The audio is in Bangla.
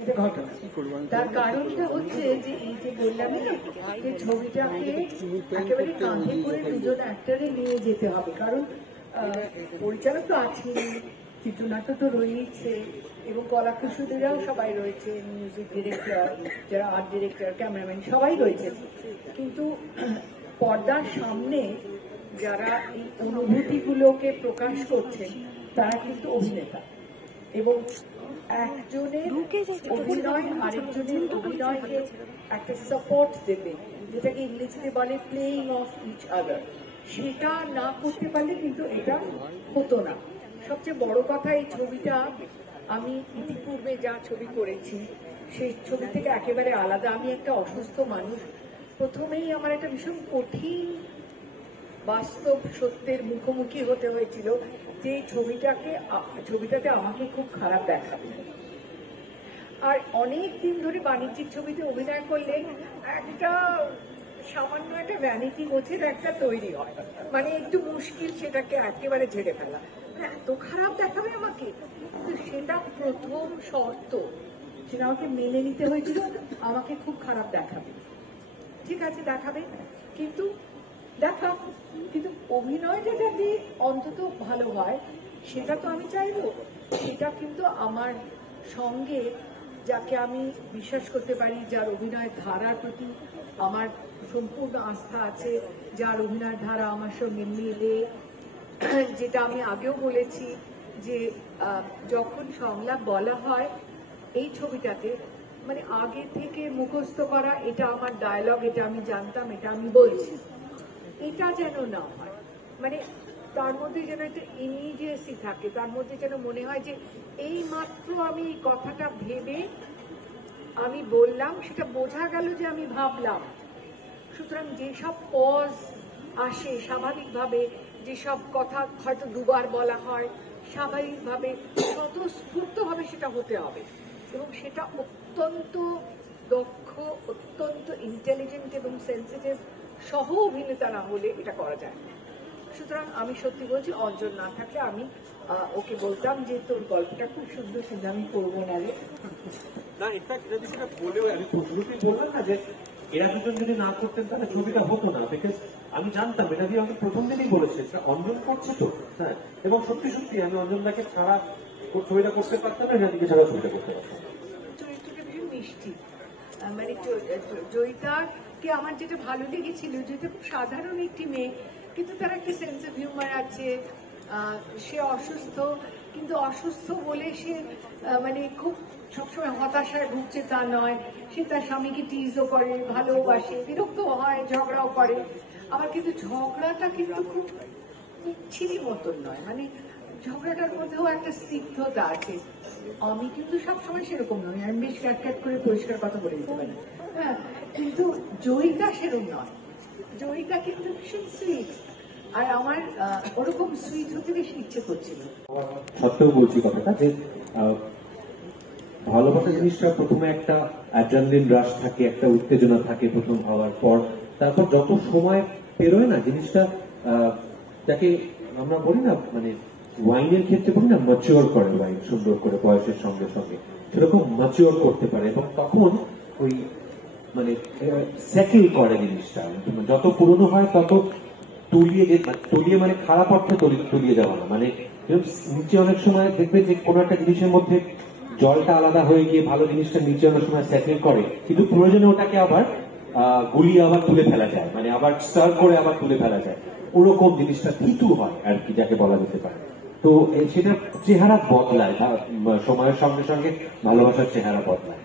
এটা ঘটনা। তার কারণটা হচ্ছে যে এই যে বললাম না যে ছবিটাকে একেবারে কাঁধে করে দুজন অ্যাক্টরে নিয়ে যেতে হবে, কারণ পরিচালক তো আছেই, চিত্রনাট্য তো রয়েছে এবং কলাকুশলীরাও সবাই রয়েছে, মিউজিক ডিরেক্টর, যারা আর্ট ডিরেক্টর, ক্যামেরাম্যান সবাই রয়েছে, কিন্তু পর্দার সামনে যারা এই অনুভূতিগুলোকে প্রকাশ করছেন তারা কিন্তু অভিনেতা, এবং একজনের অভিনয় আরেকজনের অভিনয়কে একটা সাপোর্ট দেবে, যেটাকে ইংরেজিতে বলে প্লেইং অফ ইচ আদার। সেটা না করতে পারলে কিন্তু এটা হতো না। সবচেয়ে বড় কথা, এই ছবিটা আমি ইতিপূর্বে যা ছবি করেছি সেই ছবি থেকে একেবারে আলাদা। আমি একটা অসুস্থ মানুষ, প্রথমেই আমার একটা ভীষণ কঠিন বাস্তব সত্যের মুখোমুখি হতে হয়েছিল যে ছবিটাতে আমাকে খুব খারাপ দেখাবে। আর অনেক দিন ধরে বাণিজ্যিক ছবিতে অভিনয় করলে একটা সামান্য একটা ভ্যানিটি গোছের একটা তৈরি হয়, মানে একটু মুশকিল সেটাকে একেবারে ঝেড়ে ফেলা। এত খারাপ দেখাবে আমাকে, কিন্তু সেটা প্রথম শর্ত, সেটা আমাকে মেনে নিতে হয়েছিল। আমাকে খুব খারাপ দেখাবে, ঠিক আছে দেখাবে, কিন্তু দেখাও, কিন্তু অভিনয়টা যাতে অন্তত ভালো হয় সেটা তো আমি চাইবো। সেটা কিন্তু আমার সঙ্গে যাকে আমি বিশ্বাস করতে পারি, যার অভিনয়ের ধারার প্রতি আমার সম্পূর্ণ আস্থা আছে, যার অভিনয়ের ধারা আমার সঙ্গে মেলে, যেটা আমি আগেও বলেছি যে যখন সংলাপ বলা হয় এই ছবিটাতে, মানে আগে থেকে মুখস্থ করা, এটা আমার ডায়লগ, এটা আমি জানতাম, এটা আমি বলছি, এটা যেন না হয়। মানে তার মধ্যে যেন একটা ইমিডিয়েসি থাকে, তার মধ্যে যেন মনে হয় যে এই মাত্র আমি এই কথাটা ভেবে আমি বললাম, সেটা বোঝা গেল যে আমি ভাবলাম। সুতরাং যেসব পজ আসে স্বাভাবিকভাবে, যেসব কথা হয়তো দুবার বলা হয়, স্বাভাবিকভাবে স্বতঃস্ফূর্তভাবে সেটা হতে হবে, এবং সেটা অত্যন্ত দক্ষ, অত্যন্ত ইন্টেলিজেন্ট এবং সেন্সিটিভ সহ অভিনেতা না হলে এটা করা যায় না। সুতরাং আমি সত্যি বলছি, অঞ্জন না থাকলে আমি ওকে বলতাম যে তোর গল্পটা খুব সুন্দর, কিন্তু আমি করবো না রে। না, ইনফ্যাক্ট এটা যেটা বলেও আমি শুরুতেই বললাম না যে এরা দুজন যদি না করতেন তাহলে ছবিটা হতো না, বিকজ আমি জানতাম, এটা দিয়ে আমাকে প্রথম দিনই বলেছে অঞ্জন করছে তো, হ্যাঁ, এবং সত্যি সত্যি আমি অঞ্জনদাকে ছাড়া ছবিটা করতে পারতাম না, এনাদিকে ছাড়া ছবিটা করতে পারতাম। চরিত্রটা ভীষণ মিষ্টি, মানে জয়িতাকে আমার যেটা ভালো লেগেছিল, জয়িতা খুব সাধারণ একটি মেয়ে, কিন্তু তার একটা সেন্স অফ হিউমার আছে। সে অসুস্থ, কিন্তু অসুস্থ বলে সে মানে খুব সবসময় হতাশায় ভুগছে তা নয়। সে তার স্বামীকে টিজও করে, ভালোবাসে, বিরক্ত হয়, ঝগড়াও করে। আবার কিন্তু ঝগড়াটা কিন্তু খুব বিচ্ছিরি মতন নয়, মানে ঝগড়াটার মধ্যেও একটা স্নিগ্ধতা আছে। আমি কিন্তু সবসময় সেরকম নয়, আমি বেশ ক্যাট করে পরিষ্কার কথা বলে দিতে পারি, হ্যাঁ, কিন্তু জয়িতা সেরকম নয়। জয়িতা কিন্তু ভীষণ সুইট, আর আমার ওরকম সুইট হতে বেশি ইচ্ছে করছিল। সত্যিও বলছি কথাটা যে ভালোবাসা জিনিসটা প্রথমে একটা অ্যাড্রেনালিন রাশ থাকে, একটা উত্তেজনা থাকে প্রথম হওয়ার পর, তারপর যত সময় পেরোয় না জিনিসটা, যাকে আমরা বলি না, মানে ওয়াইনের ক্ষেত্রে বলি না ম্যাচিওর করে ওয়াইন সুন্দর করে বয়সের সঙ্গে সঙ্গে, সেরকম ম্যাচিওর করতে পারে, এবং তখন ওই মানে সেটেল করে জিনিসটা। যত পুরনো হয় তত তলিয়ে মানে খারাপ অর্থে তলিয়ে যাওয়া না, মানে নিচে অনেক সময় দেখবে যে কোনো একটা জিনিসের মধ্যে জলটা আলাদা হয়ে গিয়ে ভালো জিনিসটা নিচে অনেক সময় সেটেল করে, কিন্তু প্রয়োজনে ওটাকে আবার গুলিয়ে আবার তুলে ফেলা যায়, মানে আবার স্টার করে আবার তুলে ফেলা যায়, ওরকম জিনিসটা থিতু হয় আর কি, যাকে বলা যেতে পারে। তো সেটা চেহারা বদলায়, সময়ের সঙ্গে সঙ্গে ভালোবাসার চেহারা বদলায়।